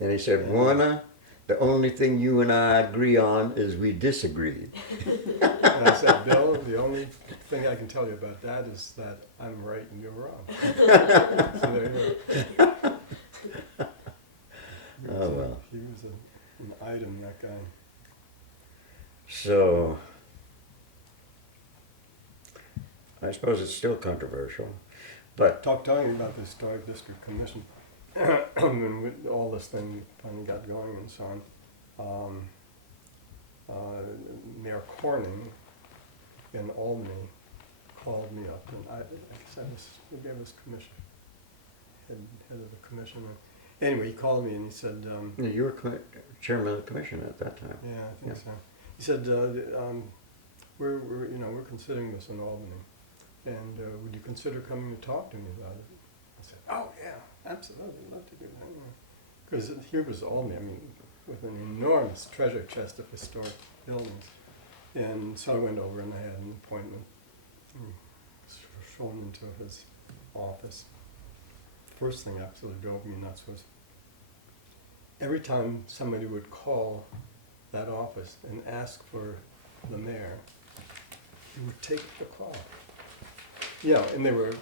And he said, Werner, the only thing you and I agree on is we disagree. And I said, Bill, the only thing I can tell you about that is that I'm right and you're wrong. So there you go. Oh, well. He was an item, that guy. So, I suppose it's still controversial, but Talking about the Historic District Commission, when all this thing finally got going and so on, Mayor Corning in Albany called me up, and I guess who gave us commission? Head of the commission. Anyway, he called me and he said, you were chairman of the commission at that time. yeah, I think so. He said, we're considering this in Albany, and would you consider coming to talk to me about it? I said, oh yeah, absolutely, I'd love to do that. Because here was Albany, I mean, with an enormous treasure chest of historic buildings. And so I went over and I had an appointment, and shown into his office. First thing that absolutely drove me nuts was every time somebody would call that office and ask for the mayor, he would take the call. Yeah, and there were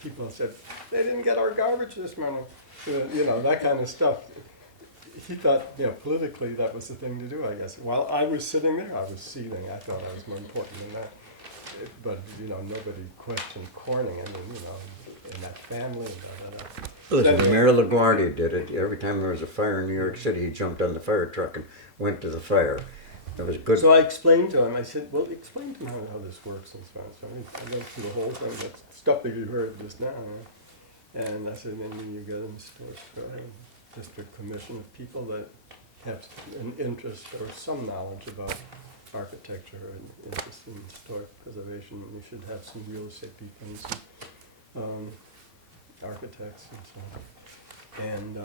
people that said, they didn't get our garbage this morning. That kind of stuff. He thought, politically that was the thing to do, I guess. While I was sitting there, I was seething. I thought I was more important than that. But, nobody questioned Corning. I mean, in that family. Listen, Mayor LaGuardia did it. Every time there was a fire in New York City, he jumped on the fire truck and went to the fire. It was good. So I explained to him, I said, well, explain to me how this works and so on. So I went through the whole thing, that stuff that you heard just now. And I said, and then you get an historic district commission of people that have an interest or some knowledge about architecture and interest in historic preservation. And you should have some real estate people and some architects and so on. And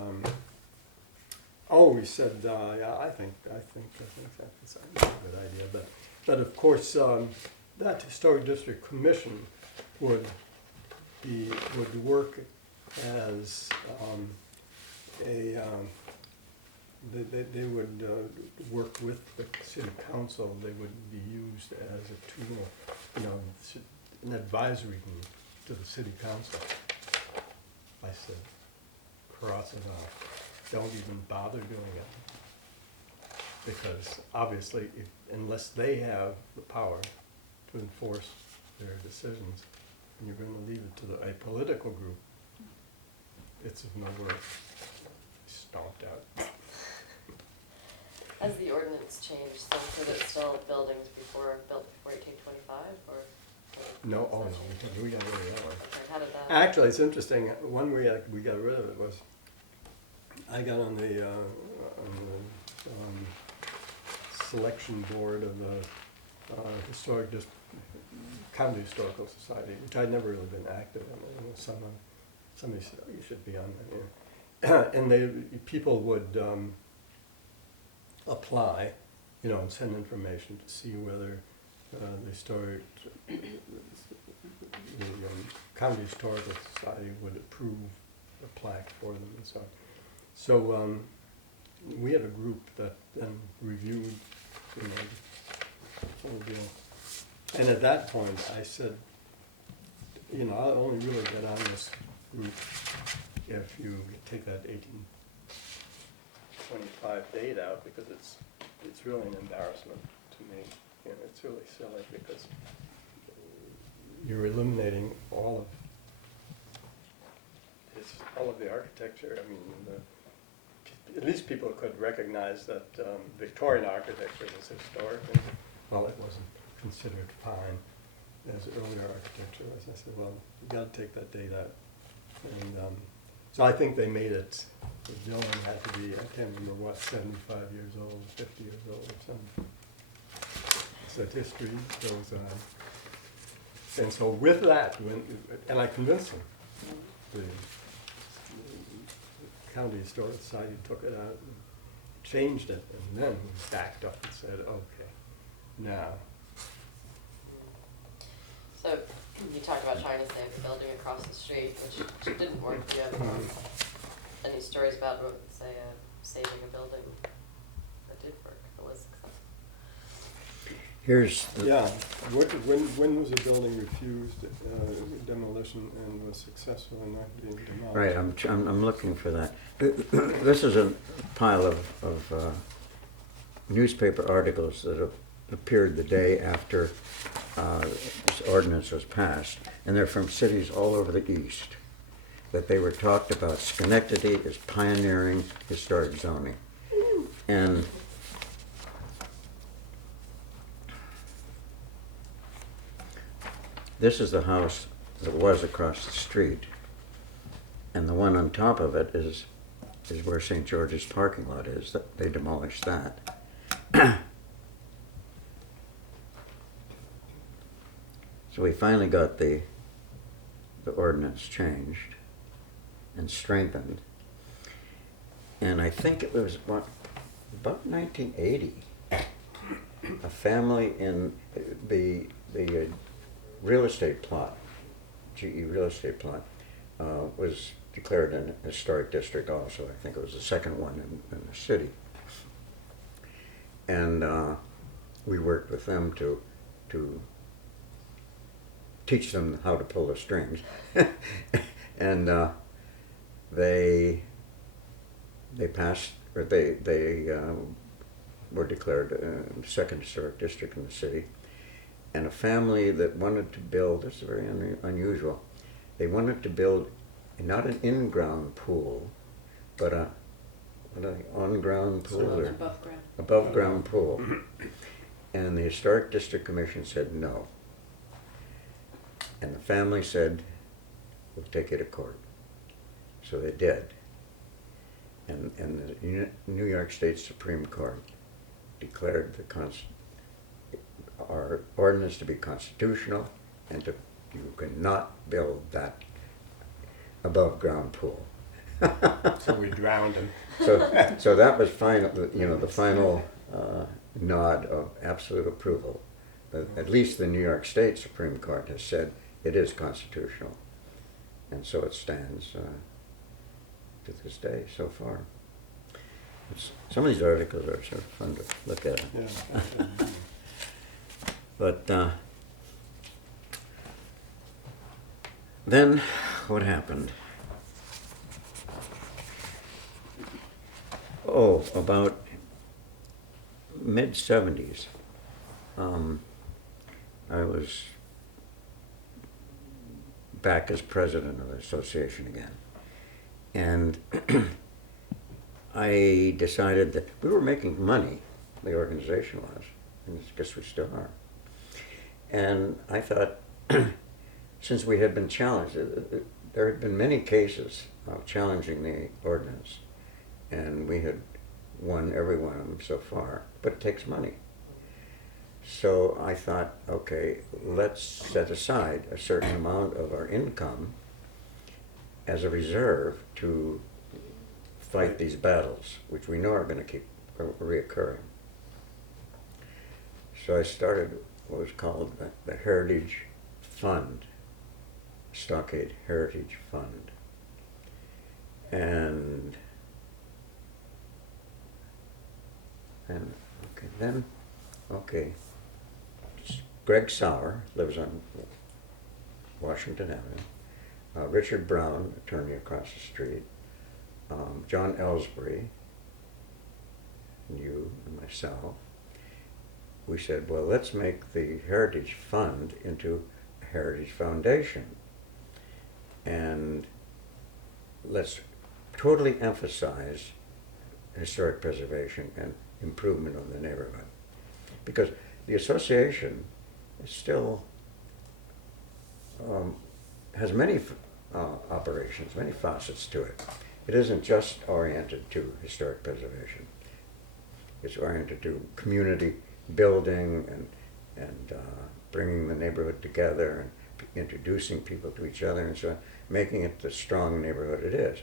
he said, yeah, I think that's a good idea. But of course, that historic district commission would work as they would work with the city council. They would be used as a tool, an advisory group to the city council. I said, cross it off. Don't even bother doing it. Because obviously, unless they have the power to enforce their decisions, and you're going to leave it to a political group, it's of no worth. Stomped out. Has the ordinance changed since that it's still built before 1825, or? No, we got rid of that one. Okay, how did that? Actually, it's interesting. One way we got rid of it was I got on the selection board of the County Historical Society, which I'd never really been active in. Somebody said, oh, you should be on that. And people would apply, and send information to see whether the County Historical Society would approve a plaque for them and so on. So we had a group that then reviewed, the whole deal. And at that point, I said, I'll only really get on this group if you take that 1825 date out, because it's really an embarrassment to me. It's really silly because you're eliminating all of the architecture. I mean, at least people could recognize that Victorian architecture was historic, and well, it wasn't considered fine as earlier architecture was. I said, well, you got to take that date out. And so I think they made it, the building had to be, I can't remember what, 75 years old, 50 years old or something. So history goes on. And so with that, and I convinced them, the County Historical Society took it out and changed it, and then we backed up and said, okay, now. So you talked about trying to save the building across the street, which didn't work yet. any stories about, say, saving a building that did work, that was successful. Here's the, Yeah, when was a building refused demolition and was successful in not being demolished? right, I'm looking for that. This is a pile of newspaper articles that have appeared the day after this ordinance was passed, and they're from cities all over the East, that they were talked about Schenectady is pioneering historic zoning. And this is the house that was across the street, and the one on top of it is where St. George's parking lot is. That they demolished that. So we finally got the ordinance changed and strengthened, and I think it was about 1980. A family in the real estate plot, GE real estate plot, was declared an historic district also. I think it was the second one in the city. And we worked with them to teach them how to pull the strings. And they passed, or they were declared a second historic district in the city. And a family that wanted to build, this is very unusual, they wanted to build not an in-ground pool, but a on-ground pool, or above-ground pool. And the Historic District Commission said no. And the family said, we'll take you to court. So they did. And the New York State Supreme Court declared our ordinance to be constitutional, and you cannot build that above-ground pool. So we drowned him. So that was final, the final nod of absolute approval. At least the New York State Supreme Court has said it is constitutional, and so it stands to this day so far. Some of these articles are sort of fun to look at. Yeah. But then what happened? Oh, about mid-70s, I was back as president of the association again. And I decided that we were making money, the organization was, and I guess we still are. And I thought, since we had been challenged, there had been many cases of challenging the ordinance, and we had won every one of them so far, but it takes money. So I thought, okay, let's set aside a certain amount of our income as a reserve to fight these battles, which we know are going to keep reoccurring. So I started what was called the Heritage Fund, Stockade Heritage Fund. And Greg Sauer lives on Washington Avenue. Richard Brown, attorney across the street. John Ellsbury, and you and myself. We said, well, let's make the Heritage Fund into a Heritage Foundation. And let's totally emphasize historic preservation and improvement of the neighborhood. Because the association is still has many operations, many facets to it. It isn't just oriented to historic preservation. It's oriented to community building and bringing the neighborhood together and introducing people to each other and so on, making it the strong neighborhood it is.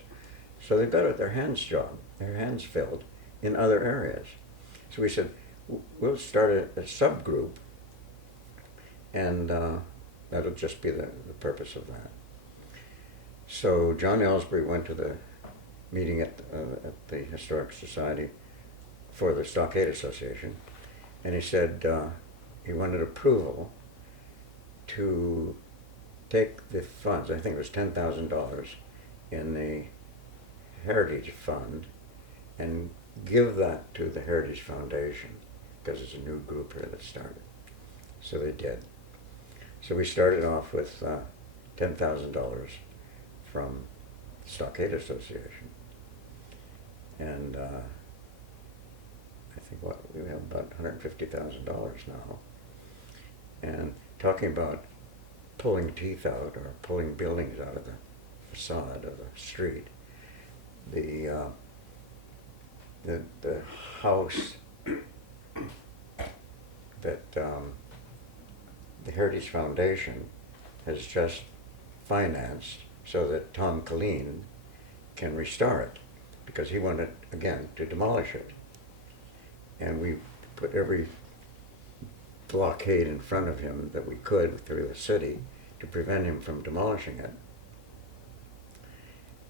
So they've got their hands filled in other areas. So we said, we'll start a subgroup, and that'll just be the purpose of that. So John Ellsbury went to the meeting at the Historic Society for the Stockade Association, and he said he wanted approval to take the funds, I think it was $10,000, in the Heritage Fund and give that to the Heritage Foundation, because it's a new group here that started. So they did. So we started off with $10,000 from Stockade Association. And I think we have about $150,000 now. And talking about pulling teeth out or pulling buildings out of the facade of the street, the house that the Heritage Foundation has just financed so that Tom Colleen can restore it, because he wanted, again, to demolish it. And we put every blockade in front of him that we could through the city to prevent him from demolishing it.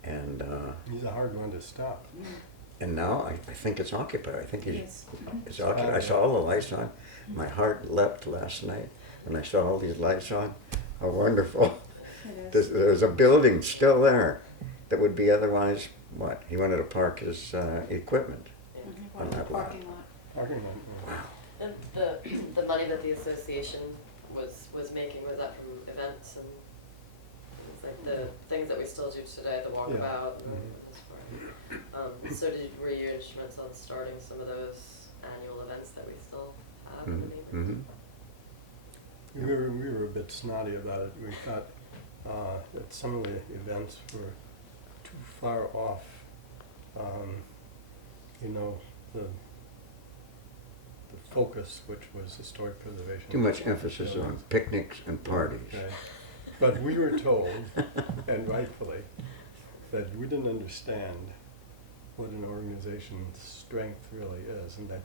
And He's a hard one to stop. and now I think it's occupied. I think Yes. it's occupied. I saw all the lights on. My heart leapt last night when I saw all these lights on. How wonderful. It is. There's a building still there that would be otherwise, what? He wanted to park his equipment Mhm. on that lot. Parking lot. Parking lot, yeah. And the money that the association was making, was that from events and it's like the things that we still do today, the walkabout and this part. So were you instruments on starting some of those annual events that we still have in the neighborhood? Mhm. We were a bit snotty about it. We thought that some of the events were too far off, the focus, which was historic preservation. Too much emphasis on picnics and parties. Okay. But we were told, and rightfully, that we didn't understand what an organization's strength really is, and that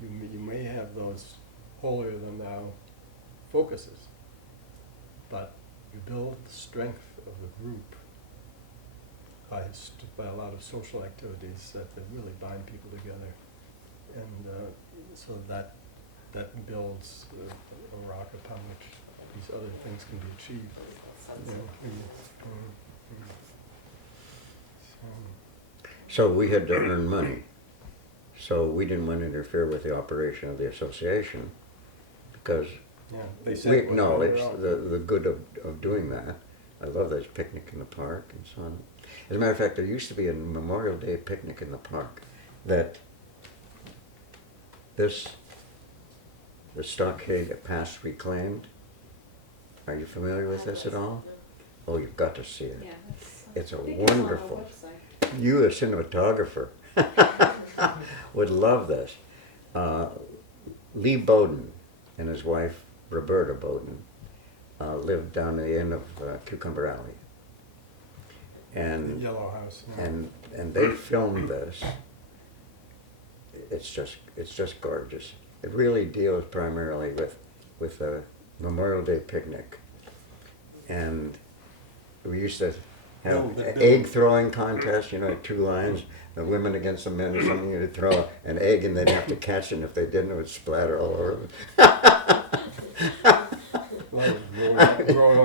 you may have those holier-than-thou focuses, but you build the strength of the group by a lot of social activities that really bind people together, and so that builds a rock upon which these other things can be achieved. You know, So we had to earn money. So we didn't want to interfere with the operation of the association, because yeah, they said we it was acknowledge on the good of doing that. I love this picnic in the park and so on. As a matter of fact, there used to be a Memorial Day picnic in the park that the stockade past reclaimed. Are you familiar with this at all? Oh, you've got to see it. Yeah, It's a I think it's on our wonderful. website. You, a cinematographer, would love this. Lee Bowden and his wife, Roberta Bowden, lived down at the end of Cucumber Alley. the And Yellow House. Yeah. and they filmed this. It's just gorgeous. It really deals primarily with a Memorial Day picnic, and we used to have No, but egg throwing contest. You know, 2 lines, the women against the men or something. You'd throw an egg, and they'd have to catch it. And if they didn't, it would splatter all over them. Growing